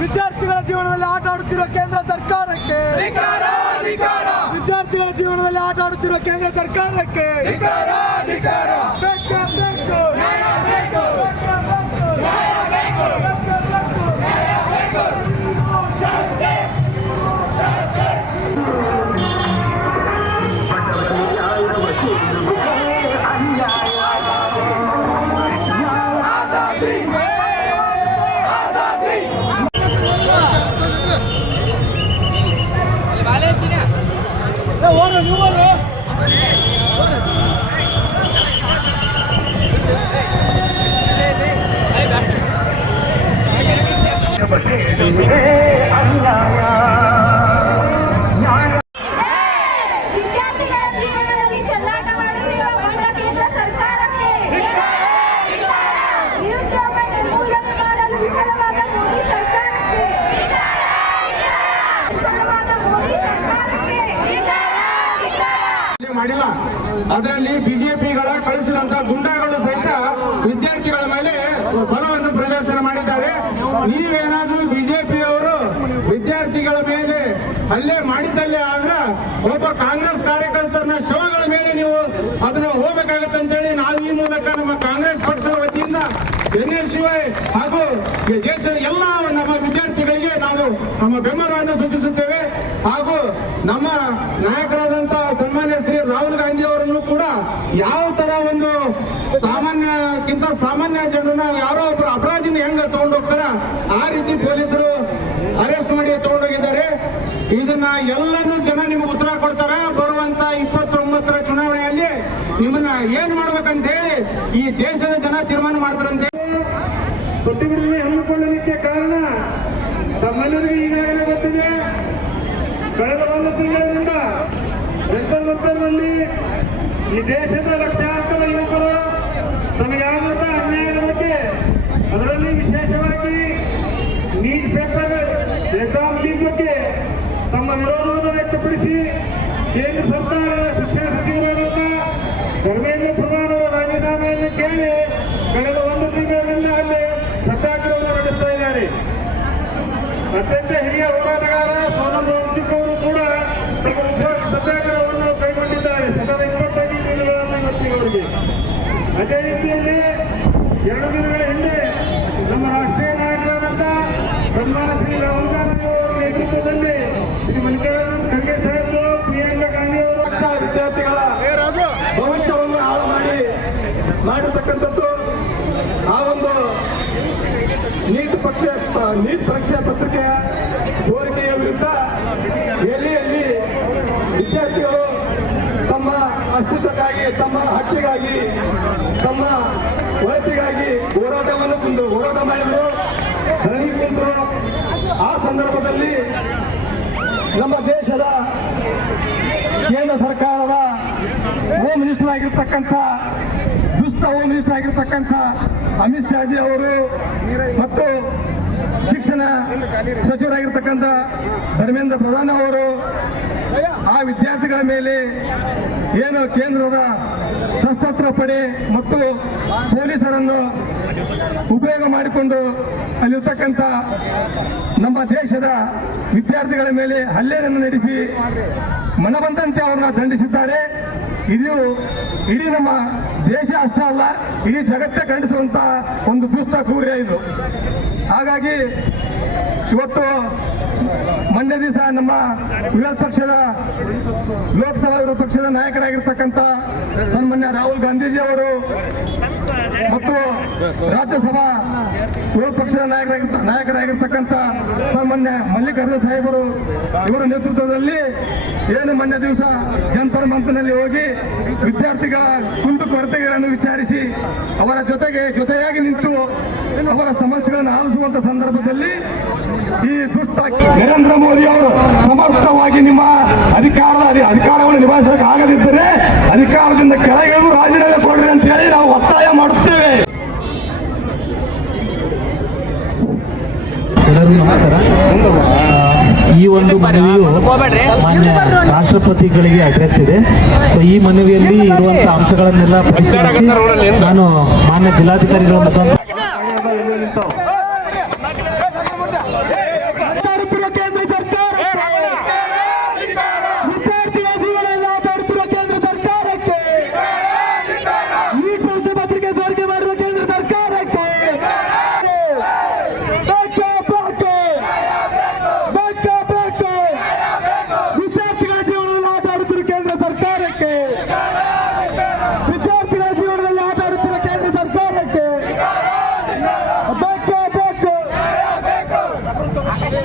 ವಿದ್ಯಾರ್ಥಿಗಳ ಜೀವನದಲ್ಲಿ ಆಟ ಆಡುತ್ತಿರುವ ಕೇಂದ್ರ ಸರ್ಕಾರಕ್ಕೆ, ವಿದ್ಯಾರ್ಥಿಗಳ ಜೀವನದಲ್ಲಿ ಆಟ ಆಡುತ್ತಿರುವ ಕೇಂದ್ರ ಸರ್ಕಾರಕ್ಕೆ ವಿದ್ಯಾರ್ಥಿಗಳ ಜೀವನದಲ್ಲಿ ಚೆಲ್ಲಾಟ ಮಾಡುತ್ತಿರುವ ಬಡ ಕೇಂದ್ರ ಸರ್ಕಾರಕ್ಕೆ, ನಿರುದ್ಯೋಗ ನಿರ್ಮೂಲನೆ ಮಾಡಲು ವಿಫಲವಾದ ಮೋದಿ ಸರ್ಕಾರಕ್ಕೆ, ಮಾಡಿಲ್ಲ. ಅದರಲ್ಲಿ ಬಿಜೆಪಿಗಳ ಕಳಿಸಿದಂತ ಗುಂಡಾಗಳು ಸಹಿತ ವಿದ್ಯಾರ್ಥಿಗಳ ಮೇಲೆ ಬಲವನ್ನು ಪ್ರದರ್ಶನ ಮಾಡಿದ್ದಾರೆ. ನೀವೇನಾದ್ರೂ ಬಿಜೆಪಿಯವರು ವಿದ್ಯಾರ್ಥಿಗಳ ಮೇಲೆ ಹಲ್ಲೆ ಮಾಡಿದ್ದಲ್ಲೇ ಆದ್ರ ಒಬ್ಬ ಕಾಂಗ್ರೆಸ್ ಕಾರ್ಯಕರ್ತರನ್ನ ಶವಗಳ ಮೇಲೆ ನೀವು ಅದನ್ನು ಹೋಗ್ಬೇಕಾಗತ್ತೆ ಅಂತೇಳಿ ನಾವು ಈ ಮೂಲಕ ನಮ್ಮ ಕಾಂಗ್ರೆಸ್ ಪಕ್ಷದ ವತಿಯಿಂದ NSUI ಹಾಗೂ ದೇಶದ ಎಲ್ಲ ನಮ್ಮ ವಿದ್ಯಾರ್ಥಿಗಳಿಗೆ ನಾವು ನಮ್ಮ ಬೆಂಬಲವನ್ನು ಸೂಚಿಸುತ್ತೇವೆ. ಹಾಗೂ ನಮ್ಮ ನಾಯಕರಾದಂತ ಸನ್ಮಾನ್ಯ ಶ್ರೀ ರಾಹುಲ್ ಗಾಂಧಿ ಅವರನ್ನು ಕೂಡ ಯಾವ ತರ ಒಂದು ಸಾಮಾನ್ಯಕ್ಕಿಂತ ಸಾಮಾನ್ಯ ಜನರನ್ನ ಯಾರೋ ಒಬ್ಬರು ಅಪರಾಧಿನ ಹೆಂಗ ತಗೊಂಡೋಗ್ತಾರ ಆ ರೀತಿ ಪೊಲೀಸರು ಅರೆಸ್ಟ್ ಮಾಡಿ ತಗೊಂಡೋಗಿದ್ದಾರೆ. ಇದನ್ನ ಎಲ್ಲರೂ ಜನ ನಿಮ್ಗೆ ಉತ್ತರ ಕೊಡ್ತಾರ. ಬರುವಂತ 29ರ ಚುನಾವಣೆಯಲ್ಲಿ ನಿಮ್ಮನ್ನ ಏನ್ ಮಾಡ್ಬೇಕಂತ ಹೇಳಿ ಈ ದೇಶದ ಜನ ತೀರ್ಮಾನ ಮಾಡ್ತಾರಂತೆ. ಪ್ರತಿಭಟನೆ ಹಮ್ಮಿಕೊಳ್ಳಲಿಕ್ಕೆ ಕಾರಣ ತಮ್ಮೆಲ್ಲರಿಗೂ ಈಗಾಗಲೇ ಗೊತ್ತಿದೆ. ಕಳೆದ ಒಂದು ತಿಂಗಳಿನಿಂದ ಜಂತರ್-ಮಂತರ್ನಲ್ಲಿ ಈ ದೇಶದ ಲಕ್ಷಾಂತರ ಯುವಕರು ತಮಗಾದಂತ ಅನ್ಯಾಯದ ಬಗ್ಗೆ, ಅದರಲ್ಲಿ ವಿಶೇಷವಾಗಿ ನೀಟ್ ಪೇಪರ್ ಎಕ್ಸಾಮ್ ಲೀಕ್ ಬಗ್ಗೆ ತಮ್ಮ ವಿರೋಧವನ್ನು ವ್ಯಕ್ತಪಡಿಸಿ ಕೇಂದ್ರ ಸರ್ಕಾರದ ಶಿಕ್ಷಣ ಸಚಿವರಾದಂತ ಧರ್ಮೇಂದ್ರ ಪ್ರಧಾನ್ ಅವರ ರಾಜೀನಾಮೆಯನ್ನು ಕೇಳಿ ಕಳೆದ ಒಂದು ತಿಂಗಳಿಂದ ಅಲ್ಲಿ ಸತ್ಯಾಗ್ರಹವನ್ನು ನಡೆಸ್ತಾ ಇದ್ದಾರೆ. ಅತ್ಯಂತ ಹಿರಿಯ ಹೋರಾಟಗಾರ ಸೋನಂ ವಾಂಗ್ಚುಕ್ ಅವರು ಕೂಡ ಸತ್ಯಾಗ್ರಹವನ್ನು ಕೈಗೊಂಡಿದ್ದಾರೆ ಸತತ 25 ದಿನಗಳನ್ನು ಇವತ್ತಿನವರೆಗೆ. ಅದೇ ರೀತಿಯಲ್ಲಿ 2 ದಿನಗಳ ಹಿಂದೆ ನಮ್ಮ ರಾಷ್ಟ್ರೀಯ ನಾಯಕರಾದಂತ ಸನ್ಮಾನ ಶ್ರೀ ರಾಹುಲ್ ಗಾಂಧಿ ಅವರ ನೇತೃತ್ವದಲ್ಲಿ ಶ್ರೀ ಮಲ್ಲಿಕಾರ್ಜುನ ಖರ್ಗೆ ಸಾಹೇಬರು, ಪ್ರಿಯಾಂಕಾ ಗಾಂಧಿ ಅವರು ವಿದ್ಯಾರ್ಥಿಗಳ ಭವಿಷ್ಯವನ್ನು ಹಾಳು ಮಾಡಿರ್ತಕ್ಕಂಥದ್ದು ಆ ಒಂದು ನೀಟ್ ಪರೀಕ್ಷೆ ಪತ್ರಿಕೆಯ ಸೋರಿಕೆಯ ವಿರುದ್ಧ ದೆಹಲಿಯಲ್ಲಿ ವಿದ್ಯಾರ್ಥಿಗಳು ತಮ್ಮ ಅಸ್ತಿತ್ವಕ್ಕಾಗಿ, ತಮ್ಮ ಹಕ್ಕಿಗಾಗಿ, ತಮ್ಮ ಒಳಿತಿಗಾಗಿ ಹೋರಾಟ ಮಾಡಿದರು, ಧರಣಿ ಕುಂತರು. ಆ ಸಂದರ್ಭದಲ್ಲಿ ನಮ್ಮ ದೇಶದ ಕೇಂದ್ರ ಸರ್ಕಾರದ ಹೋಮ್ ಮಿನಿಸ್ಟರ್ ಆಗಿರ್ತಕ್ಕಂಥ ದುಷ್ಟ ಹೋಮ್ ಮಿನಿಸ್ಟರ್ ಆಗಿರ್ತಕ್ಕಂಥ ಅಮಿತ್ ಶಾಜಿ ಅವರು ಮತ್ತು ಶಿಕ್ಷಣ ಸಚಿವರಾಗಿರ್ತಕ್ಕಂಥ ಧರ್ಮೇಂದ್ರ ಪ್ರಧಾನ್ ಅವರು ಆ ವಿದ್ಯಾರ್ಥಿಗಳ ಮೇಲೆ ಏನು ಕೇಂದ್ರದ ಸಶಸ್ತ್ರ ಪಡೆ ಮತ್ತು ಪೊಲೀಸರನ್ನು ಉಪಯೋಗ ಮಾಡಿಕೊಂಡು ಅಲ್ಲಿರ್ತಕ್ಕಂಥ ನಮ್ಮ ದೇಶದ ವಿದ್ಯಾರ್ಥಿಗಳ ಮೇಲೆ ಹಲ್ಲೆಯನ್ನು ನಡೆಸಿ ಮನಬಂದಂತೆ ಅವರನ್ನ ದಂಡಿಸಿದ್ದಾರೆ. ಇದು ಇಡೀ ನಮ್ಮ ದೇಶ ಅಷ್ಟೇ ಅಲ್ಲ, ಇಡೀ ಜಗತ್ತೇ ಖಂಡಿಸುವಂತ ಒಂದು ದುಷ್ಟ ಕ್ರೂರ್ಯ ಇದು. ಹಾಗಾಗಿ ಇವತ್ತು ಮೊನ್ನೆ ದಿವಸ ನಮ್ಮ ವಿರೋಧ ಪಕ್ಷದ ಲೋಕಸಭಾ ವಿರೋಧ ಪಕ್ಷದ ನಾಯಕರಾಗಿರ್ತಕ್ಕಂಥ ಸನ್ಮಾನ್ಯ ರಾಹುಲ್ ಗಾಂಧೀಜಿ ಅವರು ಮತ್ತು ರಾಜ್ಯಸಭಾ ವಿರೋಧ ಪಕ್ಷದ ನಾಯಕರಾಗಿರ್ತಕ್ಕಂಥ ಸನ್ಮಾನ್ಯ ಮಲ್ಲಿಕಾರ್ಜುನ ಸಾಹೇಬರು ಇವರ ನೇತೃತ್ವದಲ್ಲಿ ಏನು ಮೊನ್ನೆ ದಿವಸ ಜಂತರ್ ಮಂತರ್ನಲ್ಲಿ ಹೋಗಿ ವಿದ್ಯಾರ್ಥಿಗಳ ಕುಂದುಕೊರತೆಗಳನ್ನು ವಿಚಾರಿಸಿ ಅವರ ಜೊತೆಯಾಗಿ ನಿಂತು ಅವರ ಸಮಸ್ಯೆಗಳನ್ನು ಆಲಿಸುವಂತ ಸಂದರ್ಭದಲ್ಲಿ ಈ ದುಷ್ಟ ನರೇಂದ್ರ ಮೋದಿ ಅವರು ಸಮರ್ಥವಾಗಿ ನಿಮ್ಮ ಅಧಿಕಾರವನ್ನು ನಿಭಾಯಿಸಕ್ಕೆ ಆಗದಿದ್ದರೆ ಅಧಿಕಾರದಿಂದ ಕೆಳಗಿಳಿದು ರಾಜೀನಾಮೆ ಕೊಡ್ರಿ ಅಂತ ಹೇಳಿ ನಾವು ಒತ್ತಾಯ ಮಾಡುತ್ತೇವೆ. ಎಲ್ಲರಿಗೂ ನಮಸ್ಕಾರ. ಈ ಒಂದು ಮನವಿಯು ಮಾನ್ಯ ರಾಷ್ಟ್ರಪತಿಗಳಿಗೆ ಅಡ್ರೆಸ್ ಇದೆ. ಸೊ ಈ ಮನವಿಯಲ್ಲಿ ಇರುವಂತಹ ಅಂಶಗಳನ್ನೆಲ್ಲ ಪರಿಶೀಲಿಸಿ ನಾನು ಮಾನ್ಯ ಜಿಲ್ಲಾಧಿಕಾರಿಗಳ ಸರ್ಕಾರ